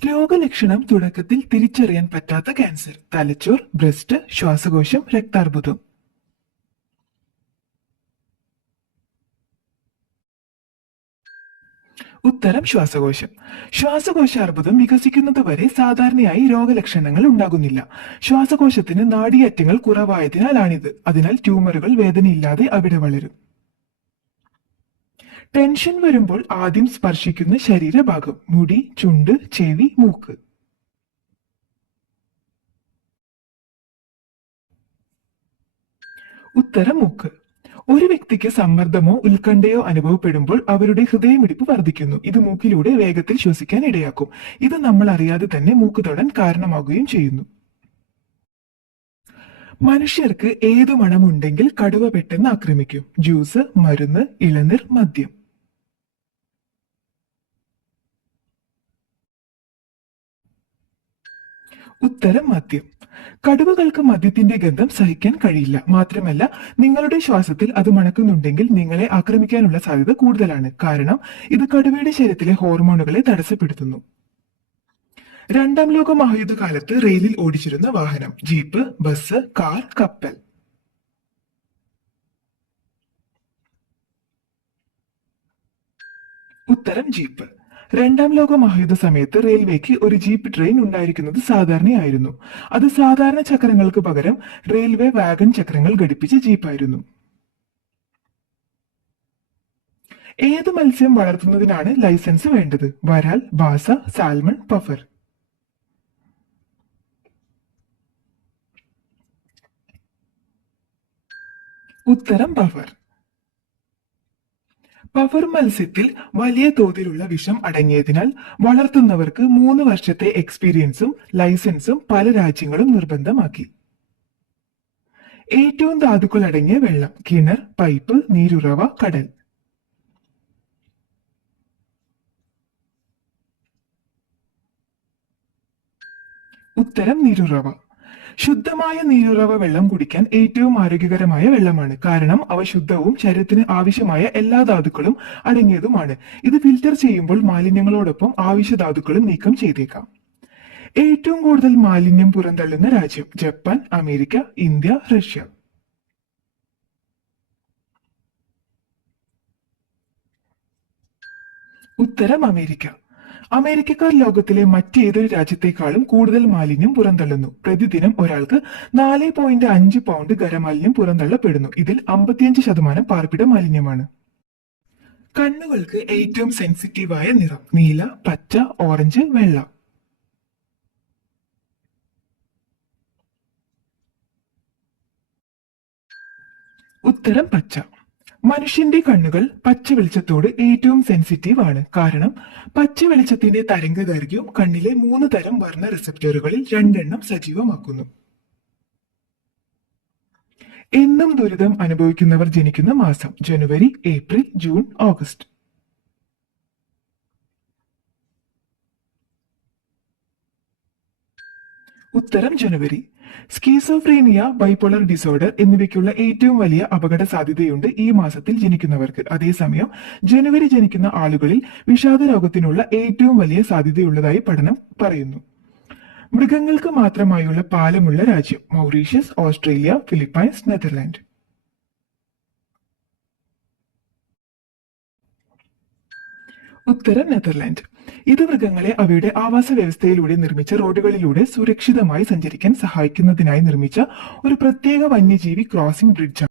രോഗലക്ഷണം തുടക്കത്തിൽ തിരിച്ചറിയാൻ പറ്റാത്ത ക്യാൻസർ, തലച്ചോർ, ബ്രസ്റ്റ്, ശ്വാസകോശം, രക്താർബുദം. ഉത്തരം ശ്വാസകോശം. ശ്വാസകോശാർബുദം വികസിക്കുന്നതുവരെ സാധാരണയായി രോഗലക്ഷണങ്ങൾ ഉണ്ടാകുന്നില്ല. ശ്വാസകോശത്തിന് നാഡിയറ്റങ്ങൾ കുറവായതിനാലാണിത്. അതിനാൽ ട്യൂമറുകൾ വേദനയില്ലാതെ അവിടെ വളരും. ടെൻഷൻ വരുമ്പോൾ ആദ്യം സ്പർശിക്കുന്ന ശരീരഭാഗം: മുടി, ചുണ്ട്, ചെവി, മൂക്ക്. ഉത്തരം മൂക്ക്. ഒരു വ്യക്തിക്ക് സമ്മർദ്ദമോ ഉത്കണ്ഠയോ അനുഭവപ്പെടുമ്പോൾ അവരുടെ ഹൃദയമിടിപ്പ് വർദ്ധിക്കുന്നു. ഇത് മൂക്കിലൂടെ വേഗത്തിൽ ശ്വസിക്കാൻ ഇടയാക്കും. ഇത് നമ്മൾ അറിയാതെ തന്നെ മൂക്ക് തൊടാൻ കാരണമാകുകയും ചെയ്യുന്നു. മനുഷ്യർക്ക് ഏതു മണമുണ്ടെങ്കിൽ കടുവ പെട്ടെന്ന് ആക്രമിക്കും? ജ്യൂസ്, മരുന്ന്, ഇളനീർ, മദ്യം. ഉത്തരം മദ്യം. കടുവകൾക്ക് മദ്യത്തിന്റെ ഗന്ധം സഹിക്കാൻ കഴിയില്ല. മാത്രമല്ല, നിങ്ങളുടെ ശ്വാസത്തിൽ അത് മണക്കുന്നുണ്ടെങ്കിൽ നിങ്ങളെ ആക്രമിക്കാനുള്ള സാധ്യത കൂടുതലാണ്. കാരണം ഇത് കടുവയുടെ ശരീരത്തിലെ ഹോർമോണുകളെ തടസ്സപ്പെടുത്തുന്നു. രണ്ടാം ലോക മഹായുദ്ധകാലത്ത് റെയിലിൽ ഓടിച്ചിരുന്ന വാഹനം: ജീപ്പ്, ബസ്, കാർ, കപ്പൽ. ഉത്തരം ജീപ്പ്. രണ്ടാം ലോക മഹായുദ്ധ സമയത്ത് റെയിൽവേക്ക് ഒരു ജീപ്പ് ട്രെയിൻ ഉണ്ടായിരിക്കുന്നത് സാധാരണയായിരുന്നു. അത് സാധാരണ ചക്രങ്ങൾക്ക് പകരം റെയിൽവേ വാഗൺ ചക്രങ്ങൾ ഘടിപ്പിച്ച ജീപ്പായിരുന്നു. ഏത് മത്സ്യം വളർത്തുന്നതിനാണ് ലൈസൻസ് വേണ്ടത്? വരാൽ, ബാസ, സാൽമൺ, പഫർ. ഉത്തരം പഫർ. പഫർ മത്സ്യത്തിൽ വലിയ തോതിലുള്ള വിഷം അടങ്ങിയതിനാൽ വളർത്തുന്നവർക്ക് 3 വർഷത്തെ എക്സ്പീരിയൻസും ലൈസൻസും പല രാജ്യങ്ങളും നിർബന്ധമാക്കി. ഏറ്റവും ധാതുക്കൾ അടങ്ങിയ വെള്ളം: കിണർ, പൈപ്പ്, നീരുറവ, കടൽ. ഉത്തരം നീരുറവ. ശുദ്ധമായ നീരുറവ വെള്ളം കുടിക്കാൻ ഏറ്റവും ആരോഗ്യകരമായ വെള്ളമാണ്. കാരണം അവ ശുദ്ധവും ശരീരത്തിന് ആവശ്യമായ എല്ലാ ധാതുക്കളും അടങ്ങിയതുമാണ്. ഇത് ഫിൽറ്റർ ചെയ്യുമ്പോൾ മാലിന്യങ്ങളോടൊപ്പം ആവശ്യ ധാതുക്കളും നീക്കം ചെയ്തേക്കാം. ഏറ്റവും കൂടുതൽ മാലിന്യം പുറന്തള്ളുന്ന രാജ്യം: ജപ്പാൻ, അമേരിക്ക, ഇന്ത്യ, റഷ്യ. ഉത്തരം അമേരിക്ക. അമേരിക്കക്കാർ ലോകത്തിലെ മറ്റേതൊരു രാജ്യത്തെക്കാളും കൂടുതൽ മാലിന്യം പുറന്തള്ളുന്നു. പ്രതിദിനം ഒരാൾക്ക് 4.5 പൗണ്ട് ഖരമാലിന്യം പുറന്തള്ളപ്പെടുന്നു. ഇതിൽ 55% പാർപ്പിട മാലിന്യമാണ്. കണ്ണുകൾക്ക് ഏറ്റവും സെൻസിറ്റീവായ നിറം: നീല, പച്ച, ഓറഞ്ച്, വെള്ള. ഉത്തരം പച്ച. മനുഷ്യന്റെ കണ്ണുകൾ പച്ച വെളിച്ചത്തോട് ഏറ്റവും സെൻസിറ്റീവ് ആണ്. കാരണം പച്ച വെളിച്ചത്തിന്റെ തരംഗദൈർഘ്യം കണ്ണിലെ 3 തരം വർണ്ണ റിസപ്റ്ററുകളിൽ 2 സജീവമാക്കുന്നു. എന്നും ദുരിതം അനുഭവിക്കുന്നവർ ജനിക്കുന്ന മാസം: ജനുവരി, ഏപ്രിൽ, ജൂൺ, ഓഗസ്റ്റ്. ഉത്തരം ജനുവരി. സ്കീസോഫ്രീനിയ, ബൈപോളർ ഡിസോർഡർ എന്നിവയ്ക്കുള്ള ഏറ്റവും വലിയ അപകട സാധ്യതയുണ്ട് ഈ മാസത്തിൽ ജനിക്കുന്നവർക്ക്. അതേസമയം ജനുവരി ജനിക്കുന്ന ആളുകളിൽ വിഷാദ രോഗത്തിനുള്ള ഏറ്റവും വലിയ സാധ്യതയുള്ളതായി പഠനം പറയുന്നു. മൃഗങ്ങൾക്ക് മാത്രമായുള്ള പാലമുള്ള രാജ്യം: മൗറീഷ്യസ്, ഓസ്ട്രേലിയ, ഫിലിപ്പൈൻസ്, നെതർലാൻഡ്. ഉത്തരം നെതർലാൻഡ്. ഇത് മൃഗങ്ങളെ അവയുടെ ആവാസ വ്യവസ്ഥയിലൂടെ നിർമ്മിച്ച റോഡുകളിലൂടെ സുരക്ഷിതമായി സഞ്ചരിക്കാൻ സഹായിക്കുന്നതിനായി നിർമ്മിച്ച ഒരു പ്രത്യേക വന്യജീവി ക്രോസിംഗ് ബ്രിഡ്ജാണ്.